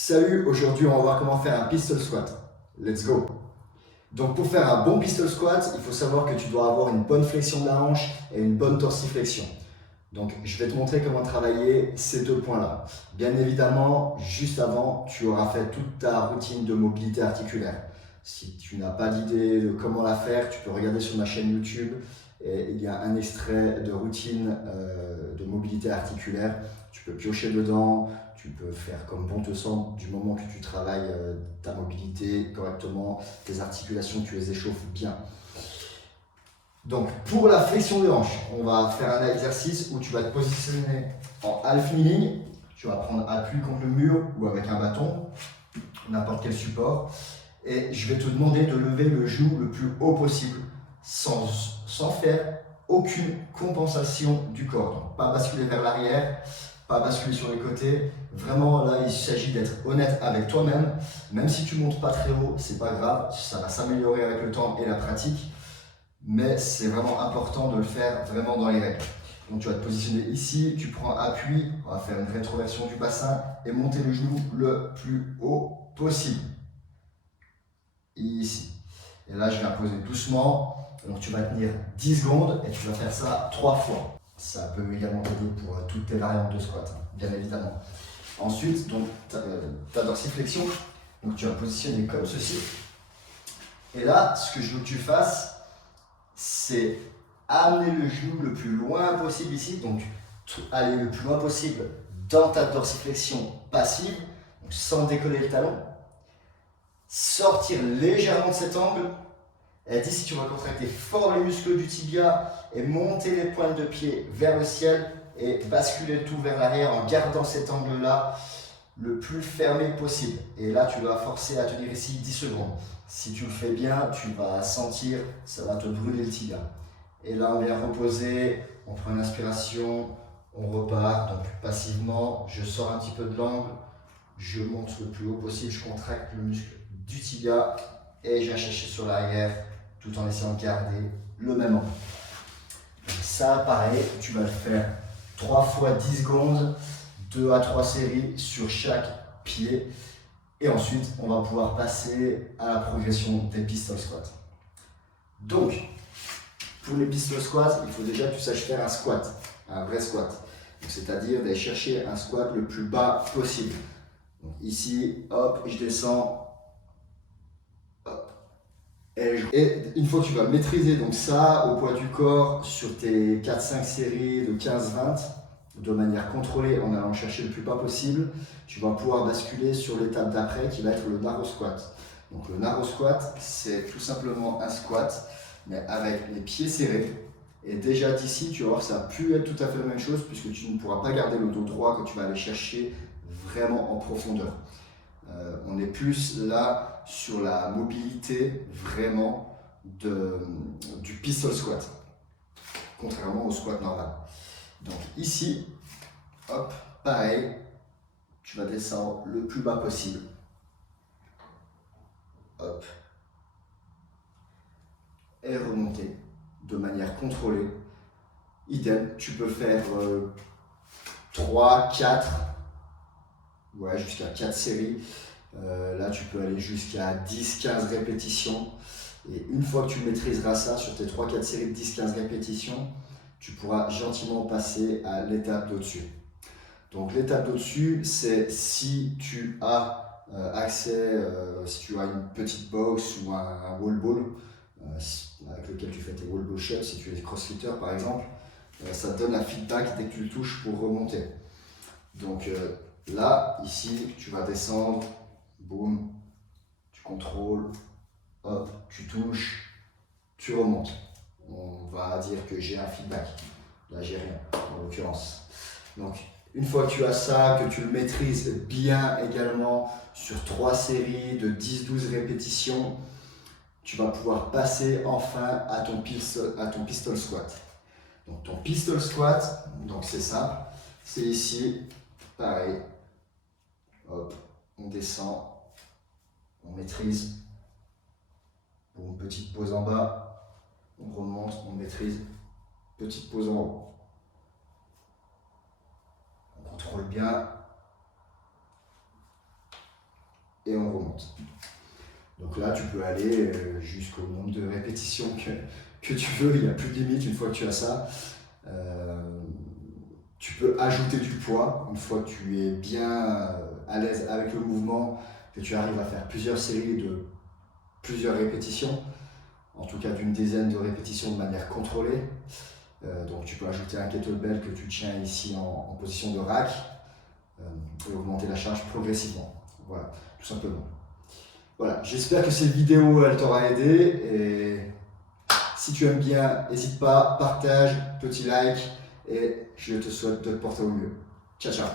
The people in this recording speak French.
Salut, aujourd'hui on va voir comment faire un pistol squat. Let's go! Donc pour faire un bon pistol squat, il faut savoir que tu dois avoir une bonne flexion de la hanche et une bonne dorsiflexion. Donc je vais te montrer comment travailler ces deux points-là. Bien évidemment, juste avant, tu auras fait toute ta routine de mobilité articulaire. Si tu n'as pas d'idée de comment la faire, tu peux regarder sur ma chaîne YouTube et il y a un extrait de routine de mobilité articulaire. Tu peux piocher dedans, tu peux faire comme bon te semble du moment que tu travailles ta mobilité correctement, tes articulations, tu les échauffes bien. Donc pour la flexion de hanche, on va faire un exercice où tu vas te positionner en half kneeling. Tu vas prendre appui contre le mur ou avec un bâton, n'importe quel support. Et je vais te demander de lever le genou le plus haut possible sans faire aucune compensation du corps. Donc pas basculer vers l'arrière, pas basculer sur les côtés. Vraiment là, il s'agit d'être honnête avec toi-même. Même si tu montes pas très haut, c'est pas grave, ça va s'améliorer avec le temps et la pratique. Mais c'est vraiment important de le faire vraiment dans les règles. Donc tu vas te positionner ici, tu prends appui, on va faire une rétroversion du bassin et monter le genou le plus haut possible. Ici. Et là, je viens poser doucement. Donc tu vas tenir 10 secondes et tu vas faire ça 3 fois. Ça peut également t'aider pour toutes tes variantes de squat, bien évidemment. Ensuite, donc, ta dorsiflexion, donc tu vas positionner comme ceci. Et là, ce que je veux que tu fasses, c'est amener le genou le plus loin possible ici, donc aller le plus loin possible dans ta dorsiflexion passive, donc sans décoller le talon, sortir légèrement de cet angle, et d'ici tu vas contracter fort les muscles du tibia et monter les pointes de pied vers le ciel et basculer tout vers l'arrière en gardant cet angle-là le plus fermé possible. Et là, tu vas forcer à tenir ici 10 secondes. Si tu le fais bien, tu vas sentir, ça va te brûler le tibia. Et là, on vient reposer, on prend une inspiration, on repart. Donc passivement, je sors un petit peu de l'angle, je monte le plus haut possible, je contracte le muscle du tibia et je viens chercher sur l'arrière tout en essayant de garder le même angle. Donc ça, pareil, tu vas le faire 3 fois 10 secondes, 2 à 3 séries sur chaque pied. Et ensuite, on va pouvoir passer à la progression des pistol squats. Donc, pour les pistol squats, il faut déjà que tu saches faire un squat, un vrai squat. C'est-à-dire d'aller chercher un squat le plus bas possible. Donc ici, hop, je descends, hop. Et une fois que tu vas maîtriser donc ça au poids du corps sur tes 4-5 séries de 15-20, de manière contrôlée en allant chercher le plus bas possible, tu vas pouvoir basculer sur l'étape d'après qui va être le narrow squat. Donc le narrow squat, c'est tout simplement un squat, mais avec les pieds serrés. Et déjà d'ici, tu vas voir que ça va plus être tout à fait la même chose puisque tu ne pourras pas garder le dos droit quand tu vas aller chercher vraiment en profondeur. On est plus là sur la mobilité vraiment du pistol squat, contrairement au squat normal. Donc ici, hop, pareil, tu vas descendre le plus bas possible. Hop. Et remonter de manière contrôlée. Idem, tu peux faire 3, 4, ouais, jusqu'à 4 séries. Là, tu peux aller jusqu'à 10-15 répétitions. Et une fois que tu maîtriseras ça sur tes 3-4 séries de 10-15 répétitions, tu pourras gentiment passer à l'étape d'au-dessus. Donc l'étape d'au-dessus, c'est si tu as accès, si tu as une petite box ou un wall ball avec lequel tu fais tes wall ball shots, si tu es crossfitter par exemple, ça te donne un feedback dès que tu le touches pour remonter. Donc là, ici, tu vas descendre, boum, tu contrôles, hop, tu touches, tu remontes. On va dire que j'ai un feedback. Là, j'ai rien, en l'occurrence. Donc, une fois que tu as ça, que tu le maîtrises bien également sur 3 séries de 10-12 répétitions, tu vas pouvoir passer enfin à ton pistol squat. Donc, ton pistol squat, donc c'est simple, c'est ici, pareil, hop, on descend, on maîtrise, pour une petite pause en bas, on remonte, on maîtrise, petite pause en haut. On contrôle bien. et on remonte. Donc là, tu peux aller jusqu'au nombre de répétitions que tu veux, il n'y a plus de limite une fois que tu as ça. Tu peux ajouter du poids une fois que tu es bien à l'aise avec le mouvement, que tu arrives à faire plusieurs séries de plusieurs répétitions, en tout cas d'une dizaine de répétitions de manière contrôlée. Donc tu peux ajouter un kettlebell que tu tiens ici en position de rack et augmenter la charge progressivement. Voilà, tout simplement. Voilà, j'espère que cette vidéo elle t'aura aidé et si tu aimes bien, n'hésite pas, partage, petit like et je te souhaite de te porter au mieux. Ciao ciao.